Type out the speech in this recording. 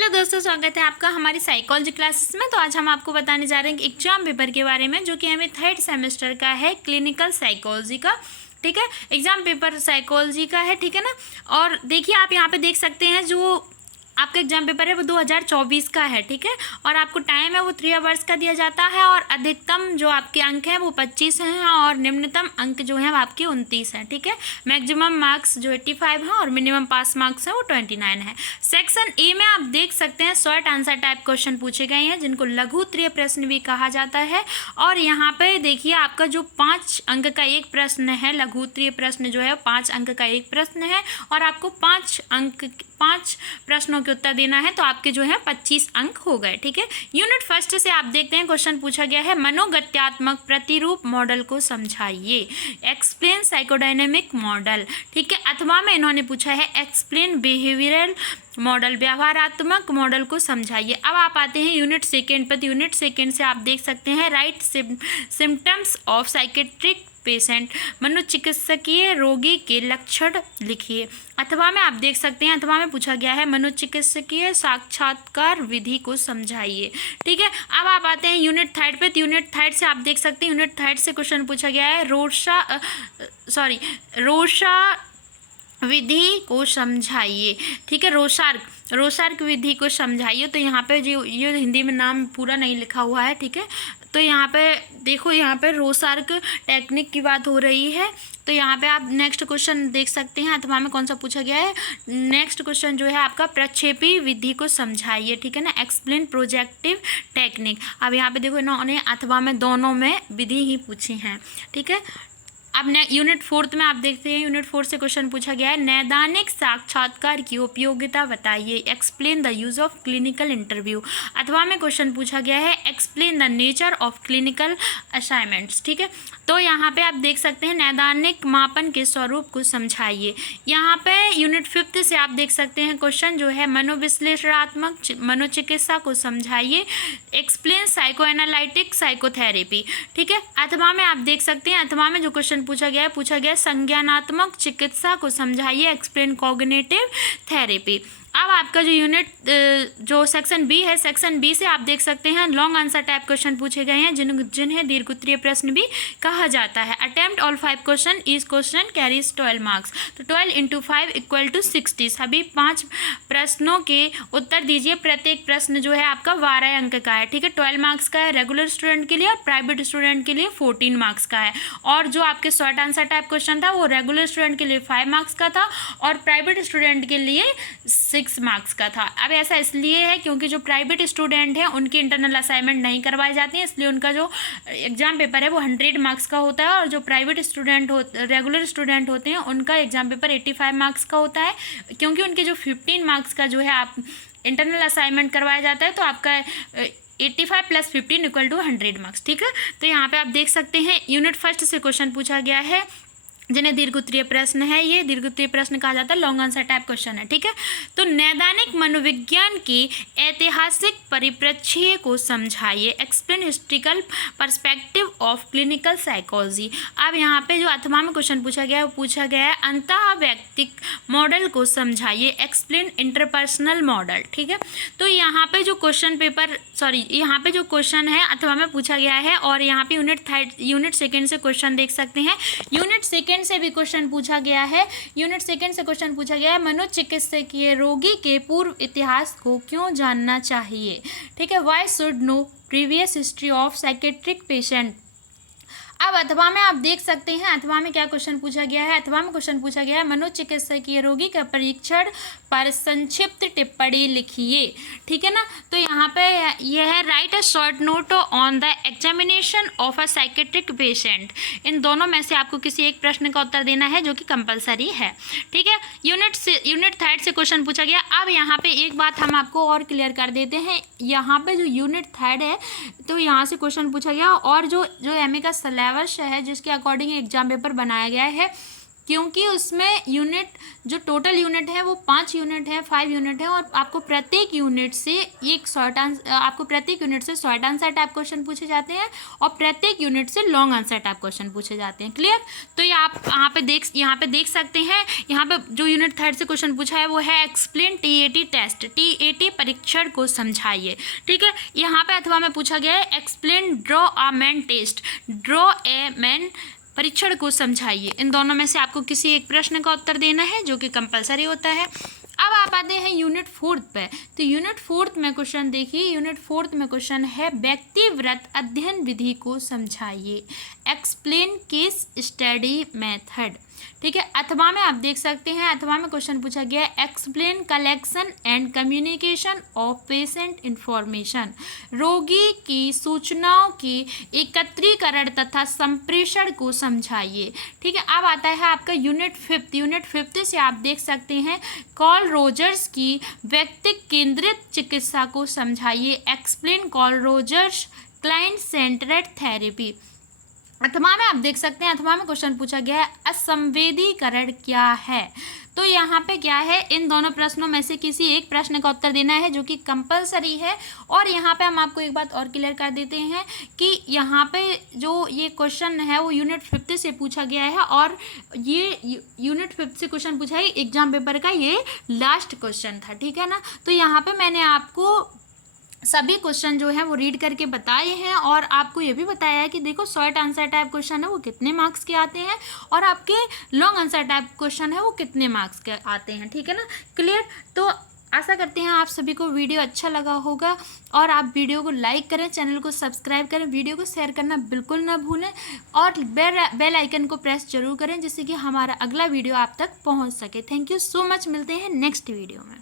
Hello दोस्तों, स्वागत है आपका हमारी साइकोलॉजी क्लासेस में। तो आज हम आपको बताने जा रहे हैं एग्जाम पेपर के बारे में, जो कि हमें 3rd सेमेस्टर का है, क्लिनिकल साइकोलॉजी का। ठीक है, एग्जाम पेपर साइकोलॉजी का है। ठीक है ना। और देखिए, आप यहाँ पे देख सकते हैं जो आपका एग्जाम पेपर है वो 2024 का है। ठीक है, और आपको टाइम है वो 3 आवर्स का दिया जाता है, और अधिकतम जो आपके अंक हैं वो 25 हैं, और निम्नतम अंक जो हैं वो आपके 29 हैं। ठीक है, मैक्सिमम मार्क्स जो 85 हैं, और मिनिमम पास मार्क्स हैं वो 29 है। सेक्शन ए में आप देख सकते हैं शॉर्ट आंसर टाइप क्वेश्चन पूछे गए हैं, जिनको लघु उत्तरीय प्रश्न भी कहा जाता है। और यहाँ पे देखिए, आपका जो 5 अंक का एक प्रश्न है, लघु उत्तरीय प्रश्न जो है 5 अंक का एक प्रश्न है, और आपको 5 प्रश्नों के उत्तर देना है, तो आपके जो है 25 अंक हो गए। ठीक है, यूनिट फर्स्ट से आप देखते हैं क्वेश्चन पूछा गया है, मनोगत्यात्मक प्रतिरूप मॉडल को समझाइए, एक्सप्लेन साइकोडायनेमिक मॉडल। ठीक है, अथवा में इन्होंने पूछा है एक्सप्लेन बिहेवियरल मॉडल, व्यवहारात्मक मॉडल को समझाइए। अब आप आते हैं यूनिट सेकेंड पर। यूनिट सेकेंड से आप देख सकते हैं write symptoms of psychiatric patient, मनोचिकित्सकीय रोगी के लक्षण लिखिए। अथवा में आप देख सकते हैं, अथवा में पूछा गया है मनोचिकित्सकीय साक्षात्कार विधि को समझाइए। ठीक है, अब आप आते हैं यूनिट थर्ड पे। यूनिट थर्ड से आप देख सकते हैं, यूनिट थर्ड से क्वेश्चन पूछा गया है रोशा विधि को समझाइए। ठीक है, रोशार्क विधि को समझाइए। तो यहाँ पे जो ये हिंदी में नाम पूरा नहीं लिखा हुआ है। ठीक है, तो यहाँ पे देखो, यहाँ पे रोशार्क टेक्निक की बात हो रही है। तो यहाँ पे आप नेक्स्ट क्वेश्चन देख सकते हैं, अथवा में कौन सा पूछा गया है। नेक्स्ट क्वेश्चन जो है आपका प्रक्षेपी विधि को समझाइए। ठीक है ना, एक्सप्लेन प्रोजेक्टिव टेक्निक। अब यहाँ पे देखो, इन्होंने अथवा में दोनों में विधि ही पूछी हैं। ठीक है, अब यूनिट फोर्थ में आप देखते हैं, यूनिट 4 से क्वेश्चन पूछा गया है, नैदानिक साक्षात्कार की उपयोगिता बताइए, explain the use of clinical interview. अथवा में क्वेश्चन पूछा गया है, explain the nature of clinical assignments. ठीक है, तो यहाँ पे आप देख सकते हैं नैदानिक मापन के स्वरूप को समझाइए। यहाँ पे यूनिट 5 से आप देख सकते हैं क्वेश्चन जो है, मनोविश्लेषणात्मक मनोचिकित्सा को समझाइए, एक्सप्लेन साइको एनालिटिक साइकोथेरेपी। ठीक है, अथवा में आप देख सकते हैं, अथवा में जो क्वेश्चन पूछा गया संज्ञानात्मक चिकित्सा को समझाइए, एक्सप्लेन कॉग्निटिव थेरेपी। अब आपका जो यूनिट जो सेक्शन बी है, सेक्शन बी से आप देख सकते हैं लॉन्ग आंसर टाइप क्वेश्चन पूछे गए हैं, जिन्हें दीर्घोत्तरीय प्रश्न भी कहा जाता है। Attempt all 5 question, each question carries 12 marks. तो 12 × 5 = 60। सभी 5 प्रश्नों के उत्तर दीजिए। प्रत्येक प्रश्न जो है आपका 12 अंक का है। ठीक है, 12 मार्क्स का है रेगुलर स्टूडेंट के लिए, और प्राइवेट स्टूडेंट के लिए 14 मार्क्स का है। और जो आपके शॉर्ट आंसर टाइप क्वेश्चन था वो रेगुलर स्टूडेंट के लिए 5 मार्क्स का था, और प्राइवेट स्टूडेंट के लिए 6 मार्क्स का था। अब ऐसा इसलिए है क्योंकि जो प्राइवेट स्टूडेंट हैं उनकी इंटरनल असाइनमेंट नहीं करवाई जाती है, इसलिए उनका जो एग्जाम पेपर है वो 100 मार्क्स का होता है, और जो प्राइवेट स्टूडेंट रेगुलर स्टूडेंट होते हैं उनका एग्जाम पेपर 85 मार्क्स का होता है, क्योंकि उनके जो 15 मार्क्स का जो है आप इंटरनल असाइनमेंट करवाया जाता है। तो आपका 85 + 15 = 100 मार्क्स। ठीक है, तो यहाँ पे आप देख सकते हैं यूनिट फर्स्ट से क्वेश्चन पूछा गया है, जिन्हें दीर्घोत्तरीय प्रश्न है। ये दीर्घोत्तरीय प्रश्न कहा जाता है, लॉन्ग आंसर टाइप क्वेश्चन है। ठीक है, तो नैदानिक मनोविज्ञान की ऐतिहासिक परिप्रेक्ष्य को समझाइए, explain historical perspective of clinical psychology. अब यहाँ पे जो अथवा में क्वेश्चन पूछा गया है, वो पूछा गया है अंतः व्यक्तिक मॉडल को समझाइए, एक्सप्लेन इंटरपर्सनल मॉडल। ठीक है, तो यहाँ पे जो यहाँ पे जो क्वेश्चन है अथवा में पूछा गया है, और यहाँ पे यूनिट सेकेंड से क्वेश्चन देख सकते हैं। यूनिट सेकेंड से भी क्वेश्चन पूछा गया है। यूनिट सेकेंड से क्वेश्चन पूछा गया है, मनोचिकित्सकीय रोगी के पूर्व इतिहास को क्यों जानना चाहिए। ठीक है, why should know previous history of psychiatric patient. अब अथवा में आप देख सकते हैं, अथवा में क्या क्वेश्चन पूछा गया है। अथवा में क्वेश्चन पूछा गया है, मनोचिकित्सकीय रोगी का परीक्षण पर संक्षिप्त टिप्पणी लिखिए। ठीक है ना, तो यहाँ पे यह है, write a short note on the examination of a psychiatric patient. इन दोनों में से आपको किसी एक प्रश्न का उत्तर देना है, जो कि कंपलसरी है। ठीक है, यूनिट थर्ड से क्वेश्चन पूछा गया। अब यहाँ पे एक बात हम आपको और क्लियर कर देते हैं, यहाँ पे जो यूनिट थर्ड है, तो यहाँ से क्वेश्चन पूछा गया, और जो एमए का सिलेबस है, जिसके अकॉर्डिंग एग्जाम पेपर बनाया गया है, क्योंकि उसमें यूनिट जो टोटल यूनिट है वो 5 यूनिट है, 5 यूनिट है, और आपको प्रत्येक यूनिट से आपको प्रत्येक यूनिट से शॉर्ट आंसर टाइप क्वेश्चन पूछे जाते हैं और प्रत्येक यूनिट से लॉन्ग आंसर टाइप क्वेश्चन पूछे जाते हैं। क्लियर? तो ये आप यहाँ पे देख सकते हैं। यहाँ पे जो यूनिट 3 से क्वेश्चन पूछा है वो है एक्सप्लेन TAT टेस्ट, TAT परीक्षण को समझाइए। ठीक है, यहाँ पे अथवा में पूछा गया है explain draw a man test, draw a man परीक्षण को समझाइए। इन दोनों में से आपको किसी एक प्रश्न का उत्तर देना है जो कि कंपलसरी होता है। अब आप आते हैं यूनिट 4 पे। तो यूनिट 4 में क्वेश्चन देखिए, यूनिट 4 में क्वेश्चन है व्यक्तिव्रत अध्ययन विधि को समझाइए, एक्सप्लेन केस स्टडी मेथड। ठीक है, अथवा में आप देख सकते हैं, अथवा में क्वेश्चन पूछा गया है explain collection and communication of patient information, रोगी की सूचनाओं की एकत्रीकरण तथा संप्रेषण को समझाइए। ठीक है, अब आता है आपका यूनिट 5। यूनिट 5 से आप देख सकते हैं कार्ल रोजर्स की व्यक्ति केंद्रित चिकित्सा को समझाइए, explain Carl Rogers client centred therapy. अथवा में आप देख सकते हैं, अथवा में क्वेश्चन पूछा गया है असंवेदीकरण क्या है। तो यहाँ पे क्या है, इन दोनों प्रश्नों में से किसी एक प्रश्न का उत्तर देना है जो कि कंपलसरी है। और यहाँ पे हम आपको एक बात और क्लियर कर देते हैं कि यहाँ पे जो ये क्वेश्चन है वो यूनिट 5 से पूछा गया है और ये यूनिट 5 से क्वेश्चन पूछा है एग्जाम पेपर का, ये लास्ट क्वेश्चन था। ठीक है ना, तो यहाँ पे मैंने आपको सभी क्वेश्चन जो है वो रीड करके बताए हैं और आपको ये भी बताया है कि देखो शॉर्ट आंसर टाइप क्वेश्चन है वो कितने मार्क्स के आते हैं और आपके लॉन्ग आंसर टाइप क्वेश्चन है वो कितने मार्क्स के आते हैं। ठीक है ना, क्लियर? तो आशा करते हैं आप सभी को वीडियो अच्छा लगा होगा और आप वीडियो को लाइक करें, चैनल को सब्सक्राइब करें, वीडियो को शेयर करना बिल्कुल ना भूलें और बेल आइकन को प्रेस जरूर करें जिससे कि हमारा अगला वीडियो आप तक पहुंच सके। थैंक यू सो मच, मिलते हैं नेक्स्ट वीडियो में।